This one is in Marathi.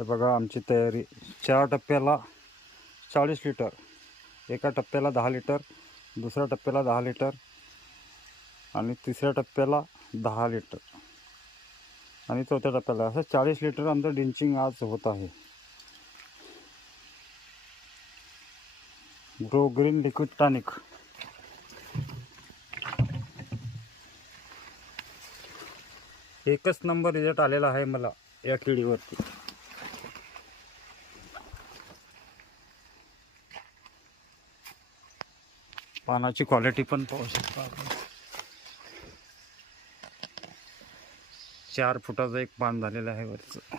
हे बघा आमची तयारी 4 टप्प्याला 40 लिटर, एका टप्प्याला 10 लिटर, दुसऱ्या टप्प्याला 10 लिटर आणि तिसऱ्या टप्प्याला 10 लिटर आणि चौथ्या टप्प्याला असं 40 लिटर आमचं ड्रिंचिंग आज होत आहे. Grow green liquid tonic. एकच नंबर रिझल्ट आलेला आहे मला या किडीवरती. पानाची क्वालिटी पण पाहू शकता आपण. 4 फुटाचं एक पान झालेलं आहे वरचं.